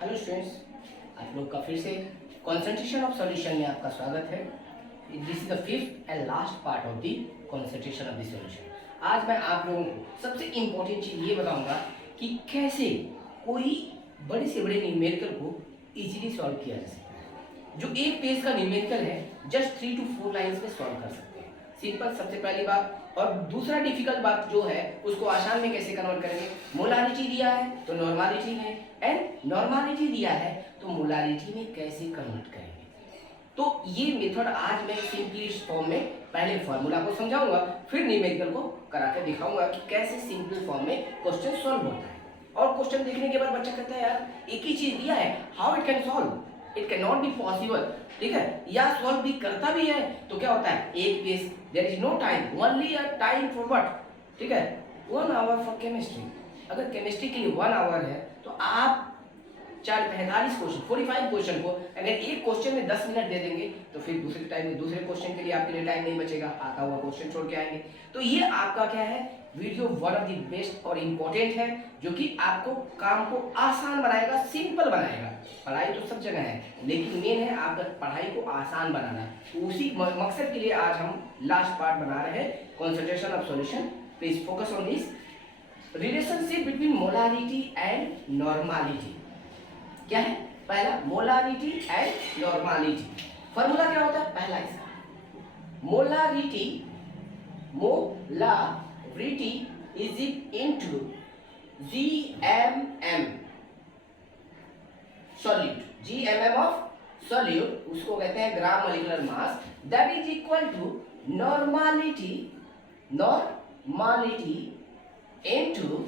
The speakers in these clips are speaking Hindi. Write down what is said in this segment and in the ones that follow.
हेलो स्टूडेंट्स, आप लोग का फिर से कॉन्सेंट्रेशन ऑफ सॉल्यूशन में आपका स्वागत है। This is the fifth and last part of the concentration of the solution. आज मैं आप लोगों को सबसे इम्पोर्टेंट चीज़ ये बताऊंगा कि कैसे कोई बड़े से बड़े न्यूमेरिकल को इजीली सॉल्व किया जा सकता है। जो एक पेज का न्यूमेरिकल है जस्ट 3 to 4 लाइन्स में सॉल्व कर सकते हैं। सिंपल सबसे पहली बात। और दूसरा डिफिकल्ट बात जो है उसको आसान में कैसे कन्वर्ट करेंगे। मोलारिटी दिया है तो नॉर्मालिटी में, एंड नॉर्मालिटी दिया है तो मोलारिटी में कैसे कन्वर्ट करेंगे। तो ये मेथड आज मैं सिंपलिस्ट फॉर्म में पहले फॉर्मूला को समझाऊंगा, फिर न्यूमेरिकल को करा के दिखाऊंगा कि कैसे सिंपल फॉर्म में क्वेश्चन सॉल्व होता है। और क्वेश्चन देखने के बाद बच्चा कहता है यार एक ही चीज दिया है, how it can solve, it can not be possible. ठीक है, या सॉल्व भी करता भी है तो क्या होता है, एक page, there is no time, only a time for what. ठीक है, 1 आवर फॉर केमिस्ट्री। अगर केमिस्ट्री के लिए 1 आवर है तो आप 45 क्वेश्चन, 45 क्वेश्चन को अगर एक क्वेश्चन में 10 मिनट दे देंगे तो फिर दूसरे टाइम में दूसरे क्वेश्चन के लिए आपके लिए टाइम नहीं बचेगा, आता हुआ क्वेश्चन छोड़ के आएंगे। तो ये आपका क्या है, video one of the best और इम्पोर्टेंट है, जो कि आपको काम को आसान बनाएगा, सिंपल बनाएगा। पढ़ाई तो सब जगह है, लेकिन मेन है आपका पढ़ाई को आसान बनाना। तो उसी मकसद के लिए आज हम लास्ट पार्ट बना रहे हैं, concentration of solution. Please focus on this. Relationship between molarity and normality. क्या है, पहला मोलारिटी एंड नॉर्मालिटी। फॉर्मूला क्या होता है, पहला इसका molarity, molarity is into GMM solute, GMM of solute, उसको कहते हैं gram molecular mass, that is equal to normality, normality into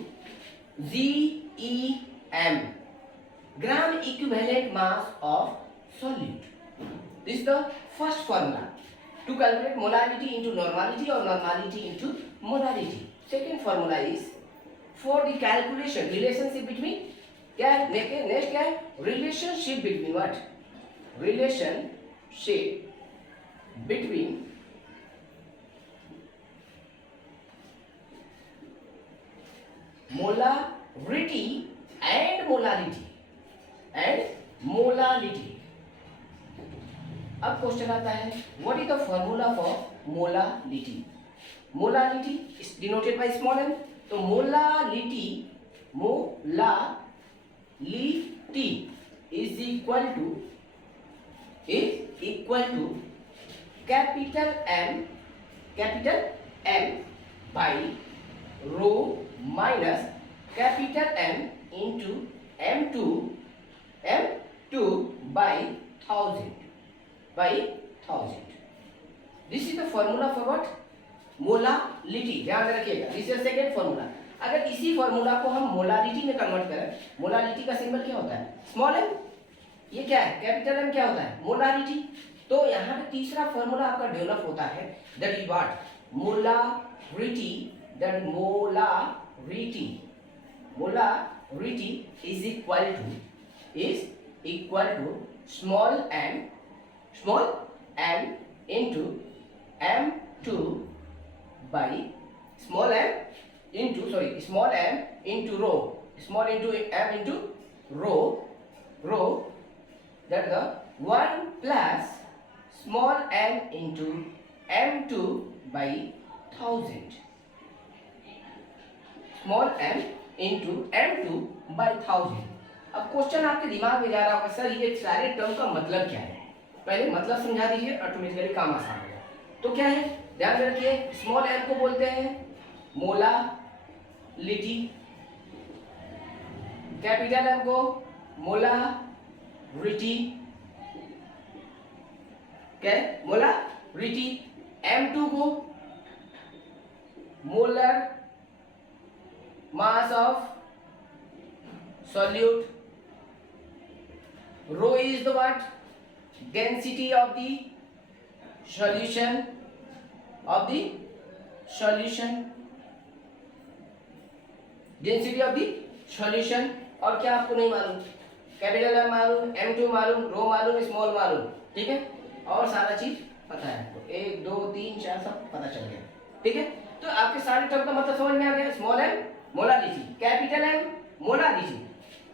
GEM, gram equivalent mass of solute. This is the first formula to calculate molarity into normality or normality into molarity. Second formula is for the calculation relationship between, क्या है नेक्स्ट, क्या है relationship between what, relationship between molarity and molarity and molarity. अब क्वेश्चन आता है what is the formula for molarity. Molarity is denoted by small m, तो molarity, molarity is equal to capital M by rho minus capital M into M2 by 1000. This is the formula for what? Molarity. ध्यान रखिएगा, दिस इज सेकेंड फॉर्मूला। अगर इसी फॉर्मूला को हम मोलारिटी में कन्वर्ट करें, मोलारिटी का सिंबल क्या होता है, स्मॉल m, ये क्या है कैपिटल M, क्या होता है मोलारिटी। तो यहाँ पे तीसरा फॉर्मूला आपका डेवलप होता है, that is what, molarity, that molarity is equal to small m into m2 by small m into rho, small into m into rho, that the 1 plus small m into m2 by 1000, small m into m2 by 1000। अब क्वेश्चन आपके दिमाग में जा रहा होगा सर ये सारे टर्म का मतलब क्या है, पहले मतलब समझा दीजिए, ऑटोमेटिकली काम आसान होगा। तो क्या है, ध्यान रखिए, स्मॉल m को बोलते हैं मोलारिटी, कैपिटल M को मोलारिटी, क्या है मोलारिटी, M2 को molar mass of solute, rho is the what, density of the solution, density of the solution। और क्या आपको नहीं मालूम, कैपिटल M मालूम, M2 मालूम, रो मालूम, स्मॉल मालूम, ठीक है, और सारा चीज पता है आपको, 1 2 3 4 सब पता चल गया। ठीक है, तो आपके सारे टर्म का मतलब समझ में आ गया, small m molarity, capital M molarity,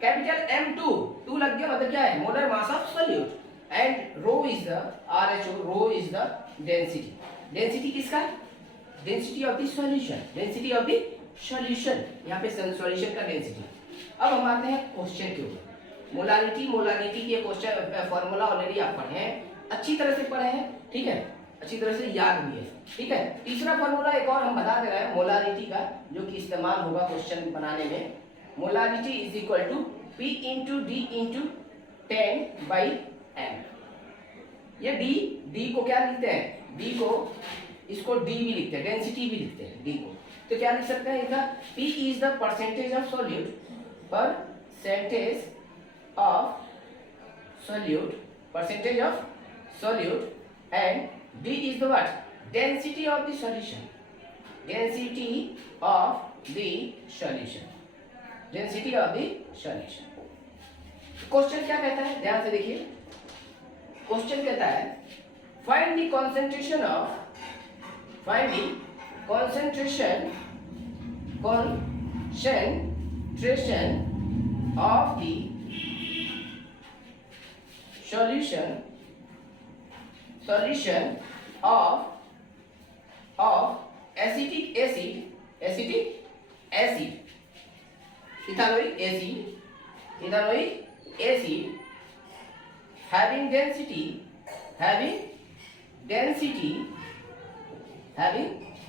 capital M2, 2 लग गया मतलब क्या है, molar mass of solute, and rho is the RHO, rho is the density, density किसका, density of the solution, density of the solution, यहाँ पे सॉल्यूशन का डेंसिटी। अब हम आते हैं क्वेश्चन के ऊपर। मोलारिटी, मोलारिटी के क्वेश्चन फॉर्मूला ऑलरेडी आप पढ़े हैं, अच्छी तरह से पढ़े हैं, ठीक है, अच्छी तरह से याद भी है, ठीक है। तीसरा फॉर्मूला एक और हम बता दे रहे हैं मोलारिटी का, जो कि इस्तेमाल होगा क्वेश्चन बनाने में। Molarity is equal to P into d into 10/m। ये डी को क्या लिखते हैं, डी को, इसको डी भी लिखते हैं, डेंसिटी भी लिखते हैं डी को, तो क्या लिख सकते हैं इसका, P is the percentage of solute, percentage of solute, percentage of solute, and D is the what, density of the solution, density of the solution, density of the solution। Question क्या कहता है, ध्यान से देखिए, क्वेश्चन कहता है find the concentration of, find the concentration of the solution of acetic acid, ethanoic acid having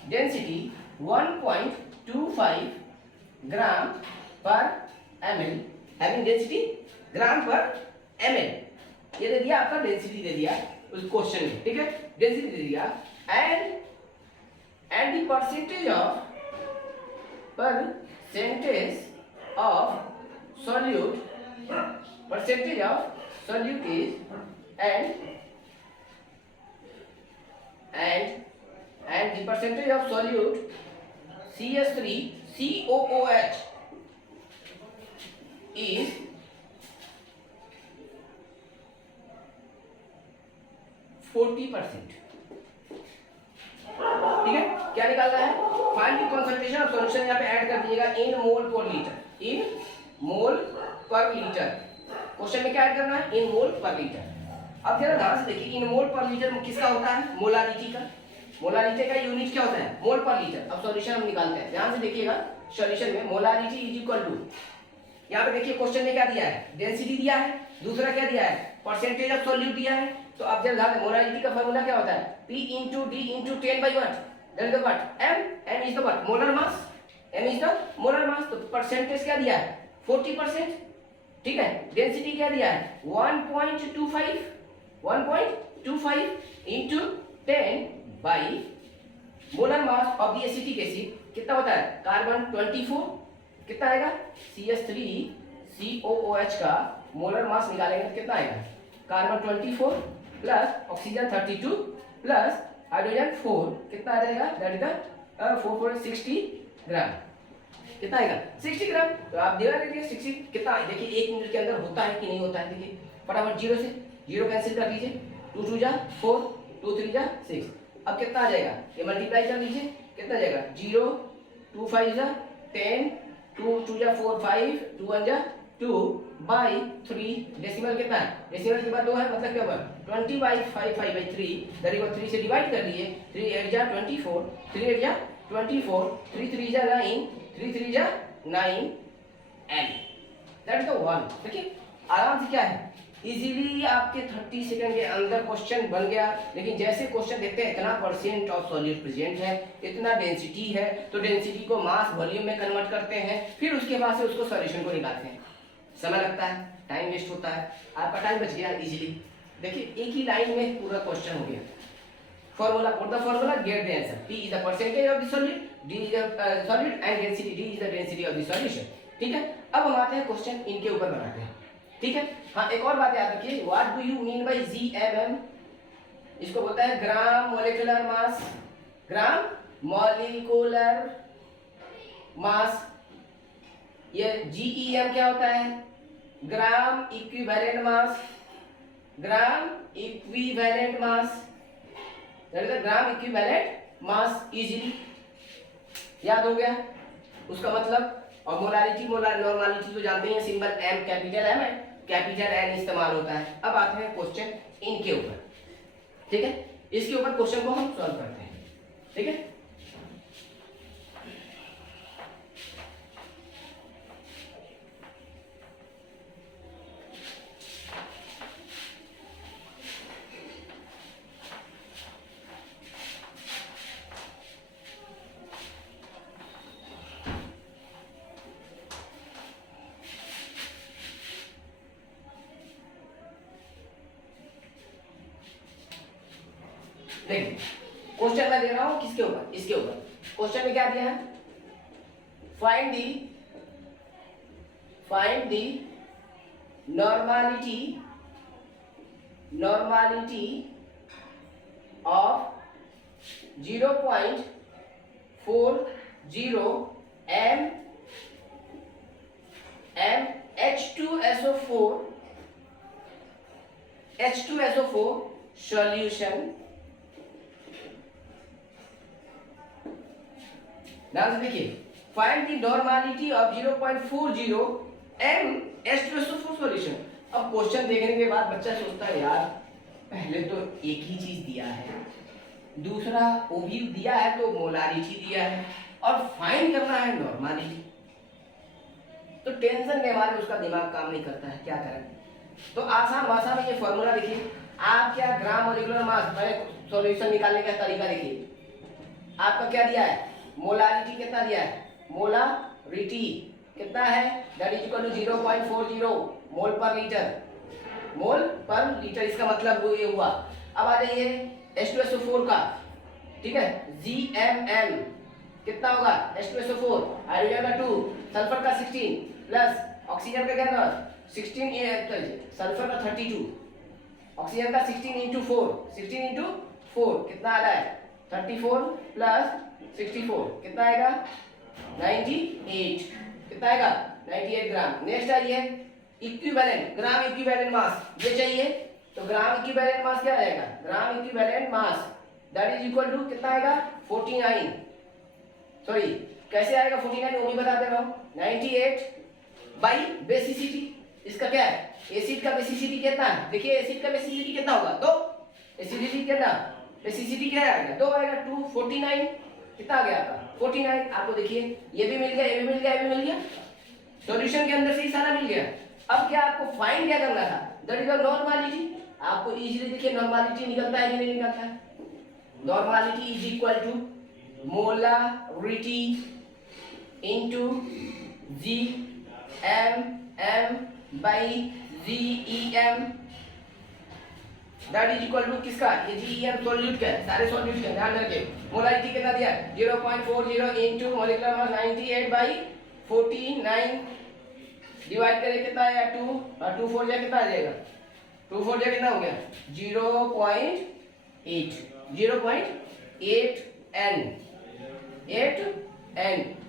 density 1.25 gram per ml, having density ग्राम पर ml, ये दे दिया आपका, डेंसिटी दे दिया उस क्वेश्चन में, ठीक है, डेंसिटी दे दिया, and the percentage of solute, percentage of solute is, and the percentage of solute CS3COOH is 40%, ठीक है। क्या निकालना है, find the concentration of solution, यहाँ पे ऐड कर दीजिएगा इन मोल पर लीटर, इन मोल पर लीटर, क्वेश्चन में क्या ऐड करना है, इन मोल पर लीटर। अब जरा ध्यान से देखिए, इन मोल पर लीटर किसका होता है, मोलारिटी का, मोलारिटी का यूनिट क्या होता है, मोल पर लीटर। अब सॉल्यूशन हम निकालते हैं, ध्यान से देखिएगा, सॉल्यूशन में मोलारिटी इज इक्वल टू, यहाँ पे देखिए क्वेश्चन में क्या दिया है, डेंसिटी दिया है, दूसरा क्या दिया है, परसेंटेज ऑफ सॉल्यूट दिया है। तो अब जब ध्यान, मोलारिटी का फार्मूला क्या होता है, P into d into 10/1, that is the what, m is the what, molar mass, m is the molar mass. तो परसेंटेज क्या दिया है, 40%, ठीक है। डेंसिटी क्या दिया है, 1.25 into 10 by molar mass of the acetic acid कितना होता है, कार्बन 24, कितना आएगा, CH3COOH का मोलर मास निकालेंगे तो कितना आएगा, carbon 24 plus oxygen 32 plus hydrogen 4, कितना आ जाएगा, दैट इज द 4.60 ग्राम, कितना आएगा, 60 ग्राम। तो आप डिवाइड करिए 60, कितना देखिए 1 मिनट के अंदर होता है कि नहीं होता है, देखिए फटाफट 0 से 0 कैंसिल कर दीजिए, 2 2 जा 4, 2 3 जा 6, अब कितना आ जाएगा, ये मल्टीप्लाई कर लीजिए, कितना आ जाएगा, 0 2 5 जा 10, 2 2 जा 4 5, 2 1 जा 2 बाई 3, डेसिमल कितना है, डेसिमल के बाद 2 है, मतलब क्या हुआ, 20/5/3, दैट इज 3 से डिवाइड कर दिए, 3 8 जा 24, 3 8 जा 24, 3 3 जा 9, 3 3 जा 9 n, दैट इज द 1। देखिए आराम से क्या है, इजीली आपके 30 सेकंड के अंदर क्वेश्चन बन गया। लेकिन जैसे क्वेश्चन देखते हैं इतना परसेंट ऑफ सॉल्यूट प्रेजेंट है, इतना डेंसिटी है, तो डेंसिटी को मास वॉल्यूम में कन्वर्ट करते हैं, फिर उसके बाद से उसको सॉल्यूशन को निकालते हैं, समय लगता है, टाइम वेस्ट होता है, आपका टाइम बच गया इजीली। देखिए एक ही लाइन में पूरा क्वेश्चन हो गया। Formula, put the formula, get the answer. P is the percentage of the solute, D is the solute and density, D is the density of the solution, ठीक है। अब हम आते हैं क्वेश्चन इनके ऊपर बनाते हैं, ठीक है। हाँ एक और बात याद रखिए, what do you mean by GMM, इसको बोलता है gram molecular mass, gram molecular mass. ये GEM क्या होता है, ग्राम equivalent mass, gram equivalent mass, that is the gram equivalent mass, easily याद हो गया। उसका मतलब और मोलारिटी नॉर्मालिटी तो जानते हैं, सिंबल एम, कैपिटल एम है, कैपिटल एन इस्तेमाल होता है। अब आते हैं क्वेश्चन इनके ऊपर, ठीक है, इसके ऊपर क्वेश्चन को हम सॉल्व करते हैं, ठीक है। देखिए क्वेश्चन मैं दे रहा हूं किसके ऊपर, इसके ऊपर। क्वेश्चन में क्या दिया है, find the normality of 0.40 m H2SO4 solution। ध्यान से देखिए, find the normality of 0.40 m H2SO4 solution. अब क्वेश्चन देखने के बाद बच्चा सोचता है यार पहले तो एक ही चीज दिया है, दूसरा वो भी दिया है तो मोलारिटी दिया है, और फाइंड करना है नॉर्मालिटी। तो टेंशन के मारे उसका दिमाग काम नहीं करता है, क्या करें। तो आसान भाषा में ये फॉर्मूला देखिए, आप क्या ग्राम मोलिकुलर मास, पहले सॉल्यूशन निकालने का तरीका देखिए। आपका क्या दिया है, मोलारिटी कितना दिया है, मोलारिटी कितना है, दैट इज इक्वल टू 0.40 मोल पर लीटर। इसका मतलब ये हुआ। अब आ जाइए H2SO4 का, ठीक है, GMM कितना होगा, H2SO4 हाइड्रोजन का 2, सल्फर का 16 प्लस ऑक्सीजन का कितना 16, सल्फर का 32, ऑक्सीजन का 16 इंटू 4 कितना आ रहा है 34 प्लस 64 कितना आएगा 98, कितना आएगा 98 ग्राम। नेक्स्ट आइए इक्विवेलेंट, ग्राम इक्विवेलेंट मास ये चाहिए। तो ग्राम इक्विवेलेंट मास क्या रहेगा, gram equivalent mass that is equal to कितना आएगा 49, सॉरी कैसे आएगा 49 वो भी बता दे रहा हूं, 98 बाई बेसिसिटी। इसका क्या है, एसिड का बेसिसिटी कितना है, देखिए एसिड का बेसिसिटी कितना होगा 2, एसिडिटी कितना, बेसिसिटी क्या आएगा 2 आएगा, 249 कितना आ गया आपका 49। आपको देखिए ये भी मिल गया, ये भी मिल गया, ये भी मिल गया, सॉल्यूशन के अंदर से ही सारा मिल गया। अब क्या आपको फाइंड क्या करना था, दैट इज द नॉर्मालिटी। आपको इजीली देखिए नॉर्मालिटी निकलता है कि नहीं निकलता है, normality is equal to molarity into GMM by GEM that is equal to किसका, ये GEM सॉल्यूट का है, सारे सॉल्यूट का ध्यान रखिए। मोलारिटी कितना दिया 0.40 into molecular mass 98 by 49 divide करें कितना आएगा 2 और 2 4 जा कितना आ जाएगा 2 4 जा कितना हो गया 0.8 n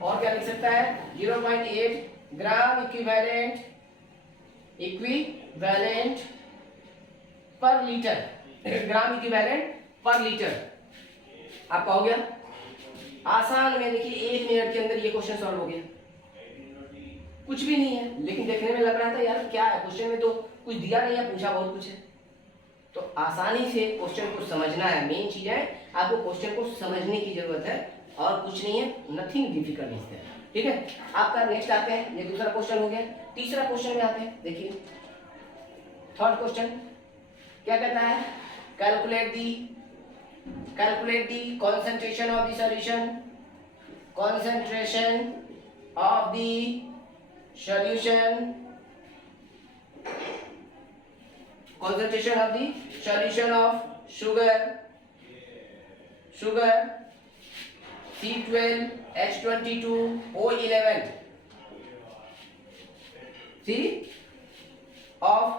और क्या लिख सकता है 0.8 ग्राम इक्विवेलेंट पर लीटर, ग्राम इक्विवेलेंट पर लीटर। आपका हो गया आसान में। देखिए 1 मिनट के अंदर ये क्वेश्चन सॉल्व हो गया, कुछ भी नहीं है, लेकिन देखने में लग रहा था यार क्या है, क्वेश्चन में तो कुछ दिया नहीं है, पूछा बहुत कुछ है। तो आसानी से क्वेश्चन को समझना है, मेन चीज है आपको क्वेश्चन को समझने की जरूरत है और कुछ नहीं है, नथिंग डिफिकल्ट इज देयर, ठीक है। आपका नेक्स्ट आते हैं, ये दूसरा क्वेश्चन हो गया। तीसरा क्वेश्चन में आते हैं, देखिए थर्ड क्वेश्चन क्या कहता है, calculate the concentration of the solution, concentration of the solution of sugar C12H22O11 of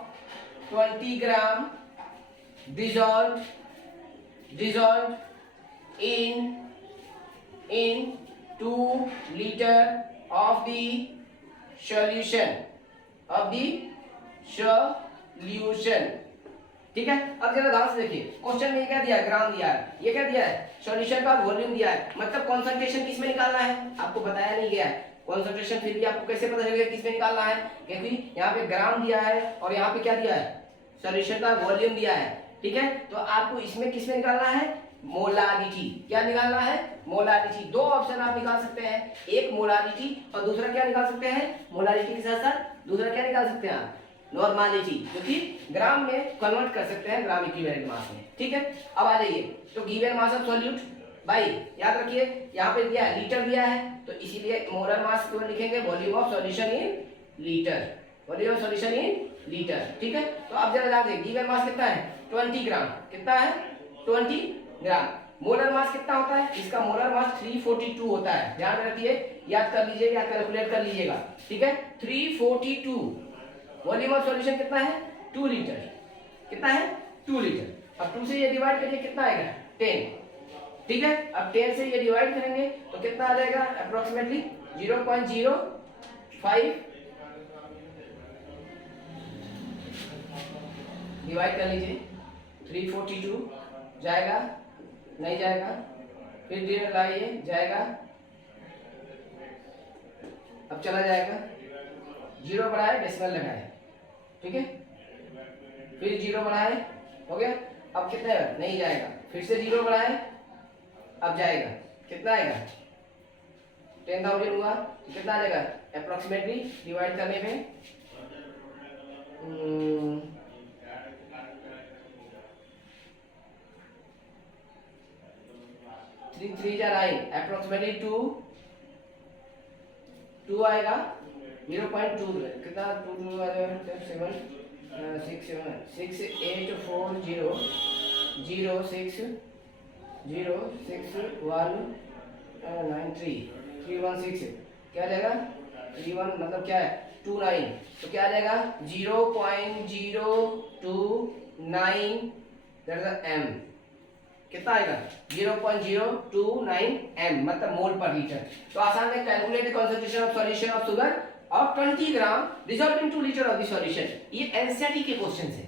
20 gram dissolved in 2 liter of the solution, ठीक है। अब जरा ध्यान से देखिए, क्वेश्चन में क्या दिया है, ग्राम दिया है, ये क्या दिया है, सॉल्यूशन का वॉल्यूम दिया है, मतलब कंसंट्रेशन किस में निकालना है आपको बताया नहीं गया है। कॉन्सेंट्रेशन फिर भी आपको कैसे पता चलेगा किसमें निकालना है, क्योंकि यहाँ पे ग्राम दिया है और यहाँ पे क्या दिया है, सॉल्यूशन का वॉल्यूम दिया है, ठीक है। तो आपको इसमें किसमें निकालना है, मोलारिटी। क्या निकालना है, मोलारिटी। दो ऑप्शन आप निकाल सकते हैं, एक मोलारिटी और दूसरा क्या निकाल सकते हैं, मोलारिटी के साथ साथ दूसरा क्या निकाल सकते हैं आप, नॉर्मालिटी, क्योंकि ग्राम में कन्वर्ट कर सकते हैं ग्राम इक्विवेलेंट मास में, ठीक है। अब आ जाइए, तो गिवन मास ऑफ सॉल्यूट भाई याद रखिए, यहाँ पे दिया है लीटर दिया है, तो इसीलिए मोलर मास क्यों लिखेंगे, volume of solution in litre, volume of solution in litre, ठीक है। तो अब जरा याद रखिए, गिवन मास कितना है, 20 ग्राम, कितना है, 20 ग्राम। मोलर मास कितना होता है, इसका मोलर मास 342 होता है, ध्यान रखिए, याद कर लीजिए या कैलकुलेट कर लीजिएगा, ठीक है। 342। वॉल्यूम ऑफ सॉल्यूशन कितना है, 2 लीटर, कितना है, 2 लीटर। अब 2 से ये डिवाइड करिए, कितना आएगा, 10, ठीक है। अब 10 से ये डिवाइड करेंगे तो कितना आ जाएगा, अप्रोक्सीमेटली 0.05 डिवाइड कर लीजिए, 342 जाएगा, नहीं जाएगा, फिर डिवाइड लाइए, जाएगा, अब चला जाएगा, 0 बढ़ाए, डेसिमल लगाए, ठीक है, फिर 0 बढ़ाए, हो गया। अब कितना है, नहीं जाएगा, फिर से 0 बढ़ाए, अब जाएगा, कितना आएगा, 10,000 हुआ, तो कितना आ जाएगा, अप्रोक्सीमेटली डिवाइड करने पे 3 3 जा 9, अप्रोक्सीमेटली 2 आएगा, 0.2 कितना, 2 7 6 6 8 4 0 0 6 0 6 1 9 3 3 1 6, क्या आ जाएगा, 3 1 मतलब क्या है, 2 9, तो क्या आ जाएगा, 0.029 दैट इज m, कितना आएगा, 0.029 m, मतलब मोल पर लीटर। तो आसान है, calculate the concentration of solution of sugar of 20 gram dissolved in 2 litre of the solution. ये एनसीईआरटी के क्वेश्चन है।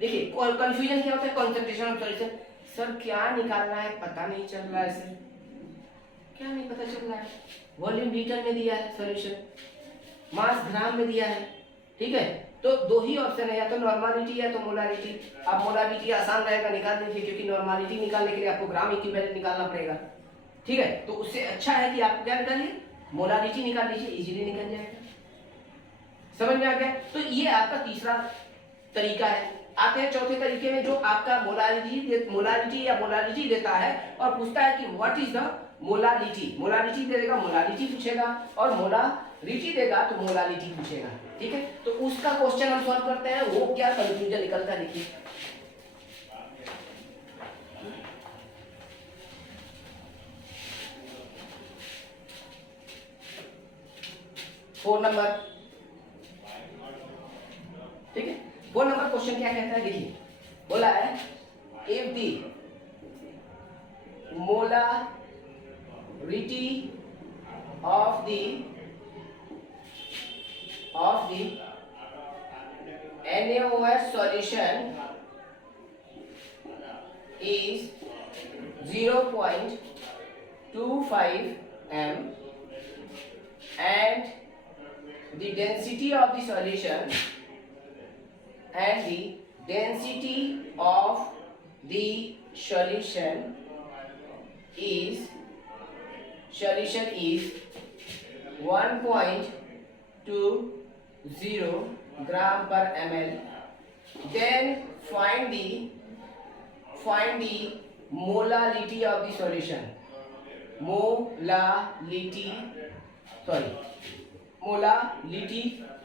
देखिए कंफ्यूजन क्या होता है, कंसंट्रेशन ऑफ सॉल्यूशन, सर क्या निकालना है पता नहीं चल रहा है, सर क्या नहीं पता चल रहा है, वॉल्यूम लीटर में दिया है सॉल्यूशन, मास ग्राम में दिया है, ठीक है। तो दो ही ऑप्शन है, या तो नॉर्मालिटी या तो मोलारिटी। अब मोलारिटी आसान रहेगा, निकाल दीजिए, क्योंकि नॉर्मालिटी निकालने के लिए आपको ग्राम इक्विवेलेंट निकालना पड़ेगा, ठीक है। तो उससे अच्छा है कि आप क्या निकालिए, मोलारिटी निकाल लीजिए, इजीली निकल जाएगा। समझ में आ गया। तो ये आपका तीसरा तरीका है। आते हैं चौथे तरीके में, जो आपका मोलारिटी या मोलारिटी देता है और पूछता है कि what is the molarity. Molarity देगा, मोलारिटी पूछेगा, और मोलारिटी देगा तो मोलारिटी पूछेगा, ठीक है। तो उसका क्वेश्चन हम सॉल्व करते हैं, वो क्या कंक्लूजन निकलता है देखिए। फोर नंबर, ठीक है। 4 नंबर क्वेश्चन क्या कहता है देखिए, बोला है if the molarity of the NaOH solution is 0.25 m and the density of the solution is 1.20 gram per ml. Then find the molality of the solution. Molality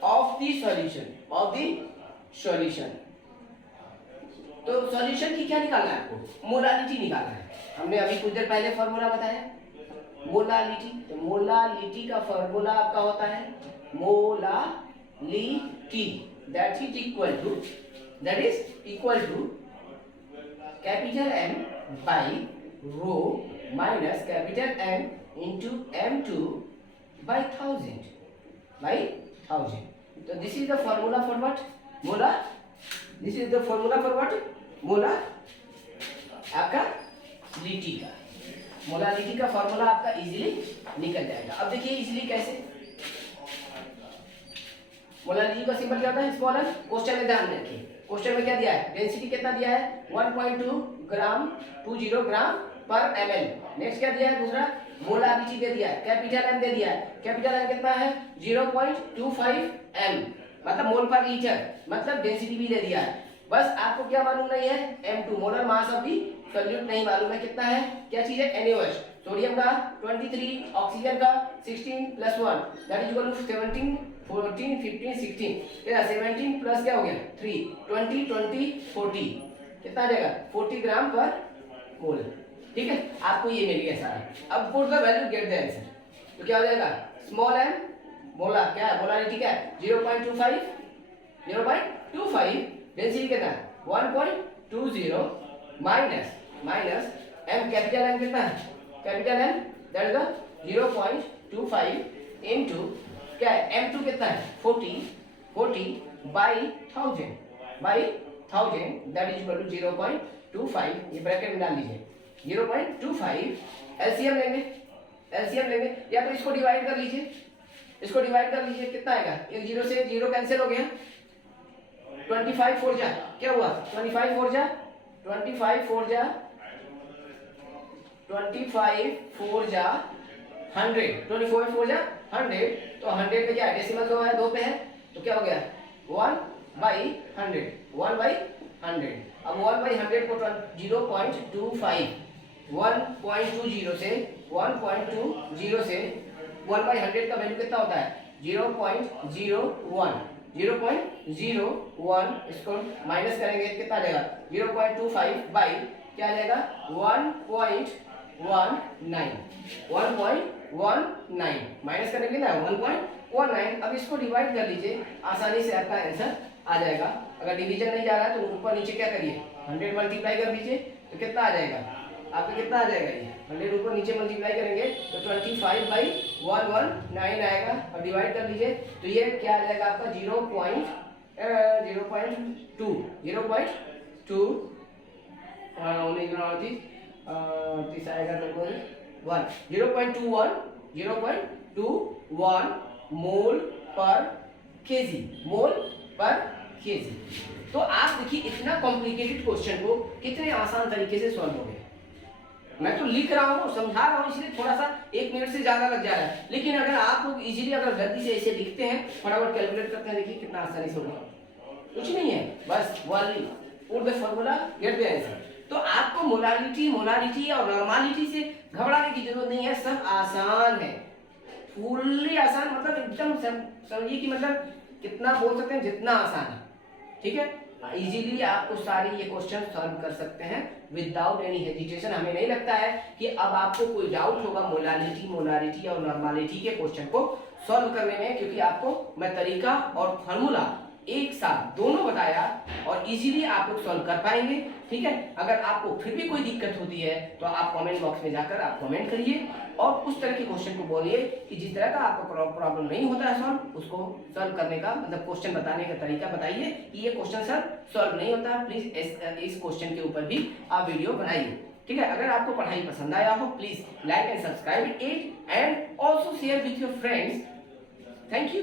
of the solution. तो सॉल्यूशन की क्या निकालना है आपको, मोलालिटी निकालना है। हमने अभी कुछ देर पहले फॉर्मूला बताया मोलालिटी। तो मोलालिटी का फॉर्मूला आपका होता है molality, that is equal to capital M by rho minus capital M into M2 by 1000 by 1000। तो this is the formula for what, मोला। This is the formula for what, मोला आपका लिटी का। मोलालिटी का फॉर्मूला आपका इजीली निकल जाएगा। अब देखिए इजीली कैसे, मोलालिटी का सिंबल क्या होता है, स्मॉल एम। क्वेश्चन में ध्यान रखिए, क्वेश्चन में क्या दिया है, डेंसिटी कितना दिया है 1.2 ग्राम 20 ग्राम पर ml। नेक्स्ट क्या दिया है, दूसरा मोलालिटी दे दिया है, कैपिटल एम दे दिया है। कैपिटल एम कितना है 0.25 m, मतलब मोल पर लीटर, मतलब डेंसिटी भी दे दिया है। बस आपको क्या मालूम नहीं है, M2 molar mass of the solute नहीं मालूम है कितना है, क्या चीज है NaOH। सोडियम का 23, ऑक्सीजन का 16 + 1 दैट इज इक्वल टू 17 14 15 16, क्या 17 प्लस क्या हो गया 3 20 20 40, कितना आ जाएगा 40 ग्राम पर मोल। ठीक है, आपको ये मिल गया सारा। अब put the value get the answer, तो क्या हो जाएगा स्मॉल m मोला क्या है, मोलारिटी क्या है 0.25 डेंसिटी कितना है 1.20 माइनस m, कैपिटल M कितना है, capital M that is 0.25 into क्या है M2 कितना है 40 by 1000 that is equal to 0.25, ये ब्रैकेट में डाल लीजिए 0.25। एलसीएम लेंगे या तो इसको डिवाइड कर लीजिए, कितना आएगा, एक जीरो से जीरो कैंसिल हो गया, 25 4 जा क्या हुआ 25 4 जा 100, 24 4 जा 100, तो 100 पे क्या है डेसिमल जो है 2 पे है, तो क्या हो गया 1/100। अब 1/100 को 0.25 1.20 से 1/100 का वैल्यू कितना होता है 0.01, इसको माइनस करेंगे कितना आ जाएगा 0.25 बाई क्या आ जाएगा 1.19 माइनस करेंगे ना 1.19। अब इसको डिवाइड कर लीजिए, आसानी से आपका आंसर आ जाएगा। अगर डिवीजन नहीं जा रहा है तो ऊपर नीचे क्या करिए 100 मल्टीप्लाई कर दीजिए, तो कितना आ जाएगा आपका, कितना आ जाएगा ये 100 ऊपर नीचे मल्टीप्लाई करेंगे तो 25/119 आएगा। अब डिवाइड कर लीजिए तो ये क्या आ जाएगा आपका 0.2 आएगा 0.21 मोल पर केजी। तो आप देखिए इतना कॉम्प्लिकेटेड क्वेश्चन को कितने आसान तरीके से सॉल्व हो गया। मैं तो लिख रहा हूँ समझा रहा हूँ इसलिए थोड़ा सा 1 मिनट से ज्यादा लग जा रहा है, लेकिन अगर आप लोग इजीली अगर गलती से ऐसे लिखते हैं फटाफट कैलकुलेट करते हैं, देखिए कितना आसानी से होगा, कुछ नहीं है, बस only put the formula get the answer. तो आपको मोलालिटी और नॉर्मालिटी से घबराने की जरूरत नहीं है, सब आसान है, फुल्ली आसान, मतलब एकदम समझिए कि मतलब कितना बोल सकते हैं जितना आसान है। ठीक है, इजीली आपको सारी ये क्वेश्चन सॉल्व कर सकते हैं विदाउट एनी हेजिटेशन। हमें नहीं लगता है कि अब आपको कोई डाउट होगा मोलारिटी और नॉर्मालिटी के क्वेश्चन को सॉल्व करने में, क्योंकि आपको मैं तरीका और फार्मूला एक साथ दोनों बताया और इजीली आप लोग सॉल्व कर पाएंगे। ठीक है, अगर आपको फिर भी कोई दिक्कत होती है तो आप कमेंट बॉक्स में जाकर आप कमेंट करिए और उस तरह के क्वेश्चन को बोलिए कि जिस तरह का आपको प्रॉब्लम नहीं होता है सॉल्व, उसको सॉल्व करने का मतलब क्वेश्चन बताने का तरीका बताइए कि ये क्वेश्चन सर सॉल्व नहीं होता है, प्लीज इस क्वेश्चन के ऊपर भी आप वीडियो बनाइए। ठीक है, अगर आपको पढ़ाई पसंद आया हो please like and subscribe it and also share with your friends. Thank you.